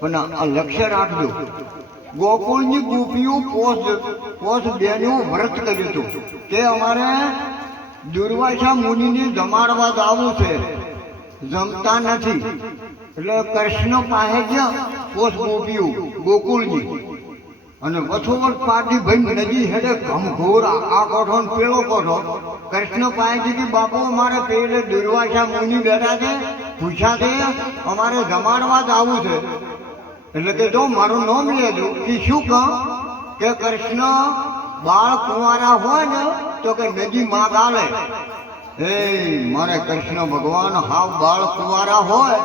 પણ આ લક્ષ્ય રાખજો, ગોકુળની ગોપીઓ પોષ બેનું વ્રત કર્યું હતું કે અમારે દુર્વાસા મુનિને જમાડવા જવું છે, જમતા નથી. એટલે કૃષ્ણ પાસે ગયા પોષ ગોપીઓ ગોકુળની, અને વછોવટ પાટી ભાઈ નદી હેડે ઘમઘોર આ કોઠો ને પેલો કોઠો. કૃષ્ણ પાસે કે બાપુ અમારે પેલે દુર્વાસા મુનિ બેઠા છે, પૂછ્યા છે, અમારે જમાડવા જ આવું છે. એટલે કે જો મારું નામ લેજો. કે શું કહો? કે કૃષ્ણ બાળ કુંવારા હોય ને તો કે નદી માં ગાલે. હે મારે કૃષ્ણ ભગવાન હાવ બાળ કુંવારા હોય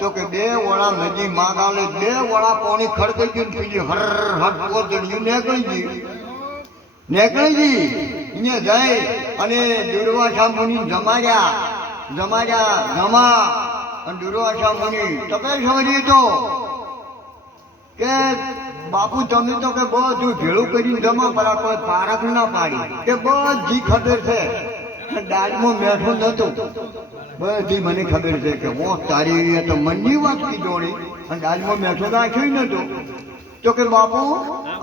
તો કે 2 વડા નદી માં ગાલે, 2 વડા પાણી ખડકાઈ ગયું, બીજી હર હર પોતળિયું નીકળી ગઈ. અહીંયા જઈ અને દુર્વાસા મુનિ જમા અને દુર્વાસા મુનિ તમે સમજી તો કે બાપુ તમે તો કે બધું ભેળું કરીને જમા પરા, કોઈ પારખ ના પાડી કે બધી ખબર છે. દાળમાં મેઠું નતું, બધી મને ખબર છે કે ઓ તારી તો મનની વાત કીધોડી, અને દાળમાં મેઠું રાખ્યું નતું. તો કે બાપુ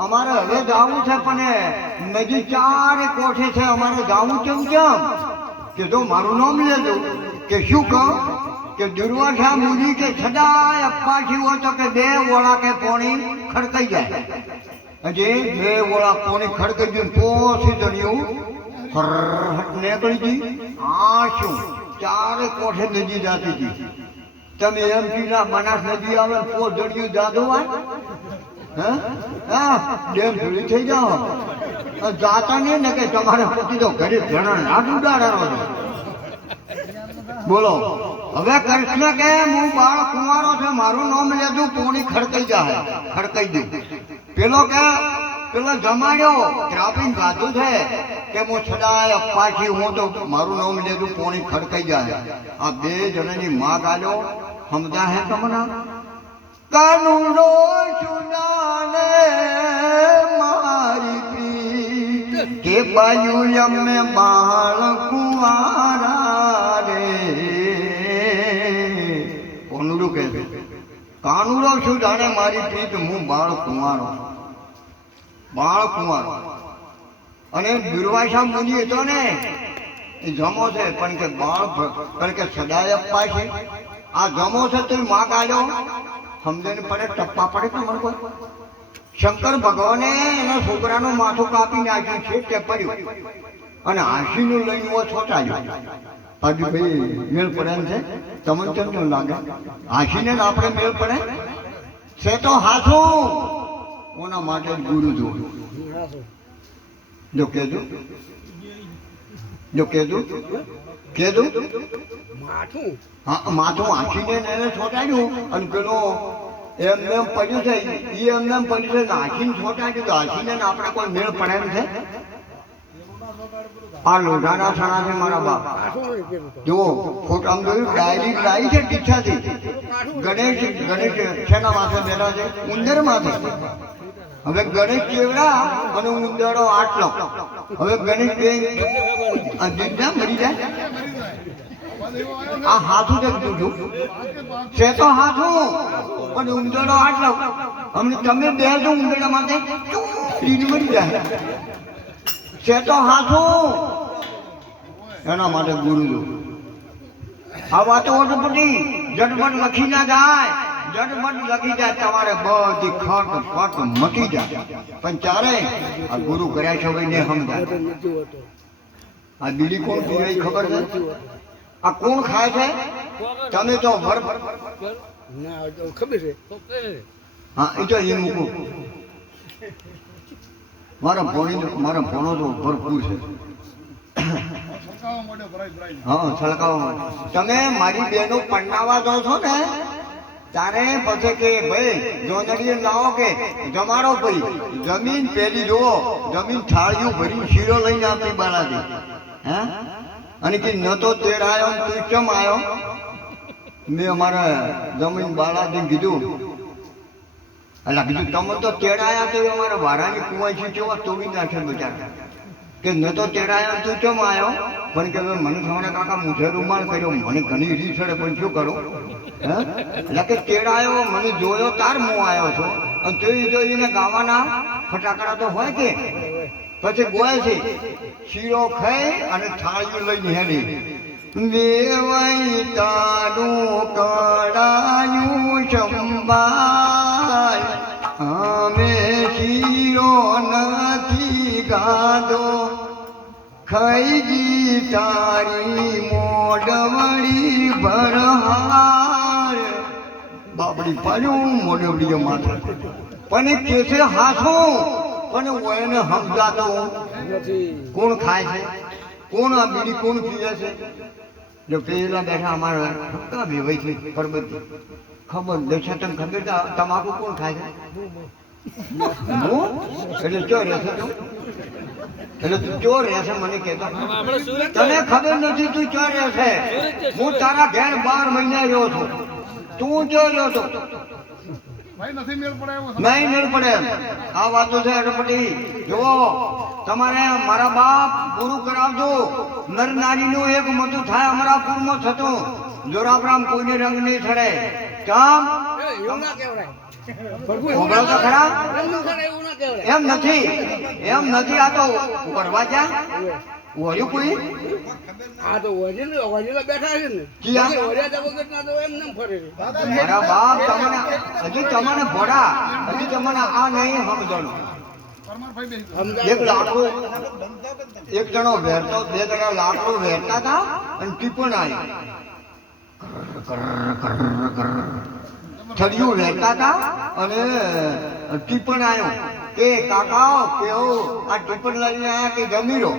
અમારે હવે જવું છે, પણ નદી 4 કોઠે છે, અમારે જવું કેમ? કે જો મારું નામ લેજો. કે શું કહો? કે દુર્વાસા મુનિ કે સદાય અપાછી હોય તો કે 2 વડા કે પોણી ખડકાઈ જાય. હજી 2 વડા પોણી ખડકાઈ ગયું, પોસી દણિયું હરહટ નીકળી ગઈ. આ શું 4 કોઠે નદી જાતી હતી. તમે એમ કીધા બનાસ નદી આવે પોસ દણિયું જાદો હોય, હા ડેમ ભૂલી થઈ જાઓ. જાતા નહીં ને કે તમારે પછી તો ઘરે ઘણા નાટ ઉડાડવાનો છે. બોલો. હવે કૃષ્ણ કે હું બાળ કુંવારો છે, મારું નામ લેજો, પોણી ખડકાઈ જાય, ખડકાઈ ગયું. પેલો જમાડ્યો ત્રાપીને ગાધું છે કે હું સદાય અપાછી હું તો મારું નામ લેજો, પોણી ખડકાઈ જાય. આ 2 જણાની માં ગાલ્યો સમજા હે તમને? કાનુડો સુનાને મારી પ્રીત કે પાયું અમે બાળ કુંવારા રે. કોનુડું કહે છે કાનુડો શું જાણે મારી પ્રીત, હું બાળ કુંવારો. અને દુર્વાસા મુનિ હતો ને એ જમો છે, પણ કે બાળ કારણ કે સદાય અપ્પા છે. આ જમો છે તો માં ગાલ્યો સમજણ પડે, ટપ્પા પડે તમારે કોઈ? શંકર ભગવાને એના છોકરાનું માથું કાપી નાખ્યું છે તે પડ્યું, અને હાંસીનું લઈને ઓ છોટાયું. હજુ ભાઈ મેળ પડે એમ છે? તમને કેમ લાગે? હાંસીને આપણે મેળ પડે છે તો હાથું ઓના માટે જ ગુરુ જોયું. જો કેજો હા માથું હાંસીને એને છોટાડ્યું, અને પેલો એમને પડ્યું છે, એ એમને પડ્યું છે, હાંસીને છોટાડ્યું. તો હાંસીને આપણે કોઈ મેળ પડે એમ છે? આ લોઢાના સણા છે મારા બાપ. જુઓ ફોટામાં જોયું, ડાયરી લાવી છે ટીછાથી. ગણેશ શેના માથે બેઠા છે? ઉંદર માથે. હવે ગણેશ કેવડા અને ઉંદરો આટલો. હવે ગણેશ બે મરી જાય. આ હાથું જગતું છું છે તો હાથું, પણ ઉંદરો આટલો. અમને તમે બે જો ઉંદરા માથે મરી જાય છે તો હાથું. એના માટે ગુરુ જો. આ વાતો ઝટપટ લખી ના જાય, ઝટપટ લખી જાય, તમારે બધી ખટ ફટ મટી જાય. પણ ચારે આ ગુરુ કર્યા છે ભાઈ ને સમજાય. આ બીડી કોણ પીવે ખબર છે? આ કોણ ખાય છે? તમે તો ખબર છે? હા એ તો એ મૂકું. મારા ભણો તો ભરપૂર છે. હા છલકાવવા માટે. તમે મારી બહેનો પરણાવા જાઓ છો ને તારે પછી કે ભાઈ જોંદડીએ લાવો કે જમાડો ભાઈ. જમીન પેલી જુઓ, જમીન થાળીઓ ભરી શીરો લઈને આપી બાળાજી. હે અને કે ન તો તેડ આવ્યો તું કેમ આવ્યો? મેં અમારા જમીન બાળાજી કીધું, એટલે કીધું તમે તો તેડ આવ્યા તો અમારા વારાની કુવાઈ છે કેવા તોડી નાખે બચારા. કે ન તો તેડ આવ્યો તું કેમ આવ્યો? પણ કે મને થવાના કાકા મુझे રૂમાલ કર્યો મને ઘણી રીસ ચડે પણ શું કરું હે એટલે કે તેડાયો મને જોયો તાર હું આવ્યો છો અને જોઈને ગાવાના ફટાકડા તો હોય કે પછી ગોય છે શીરો ખાઈ અને થાળીઓ લઈને હેડી દેવાઈ તારું કડાયું સંભાળ અમે શીરો નથી ગાધો ખાઈ તારી મોડવડી ભરહાર બાબડી પાડ્યું મોડવડીએ માથે પણ કેસે હાથો પણ એને સમજાતો કોણ ખાય છે કોણ આ બીડી કોણ પીવે છે જો પેલા બેઠા અમારા હક્કા ભેવાય છે પરબત ખબર દેશા તને ખબર તમાકુ કોણ ખાય છે હું એટલે ચો રહેશે તું એટલે તું ચો રહેશે મને કહેતો તને ખબર નથી તું ચો રહેશે હું તારા ઘેર 12 મહિના રહ્યો છું તું ચો રહ્યો છો નહીં મેળ પડે આ વાતો છે અડપટી જુઓ તમારે મારા બાપ પૂરું કરાવજો નર નારીનું એક મતું થાય અમરાપુરમાં થતું જોરાપરામ કોઈને રંગ નહીં ચડે કામ તો ખરા એમ નથી આ તો કરવા જા ઓયું કોઈ આ તો બેઠા છે ને મારા બાપ તમને હજી તમને ભોળા હજી તમને આ નહીં સમજણું એક લાકડું એક જણો વેરતો 2 જણા લાકડું વેરતા હતા અને ટીપણ આવી થડિયું વેરતા હતા અને ટીપણ આવ્યો કે કાકા કેવું આ ટીપણ લઈને આવ્યા કે જમીરો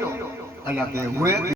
અલ્યા કે હું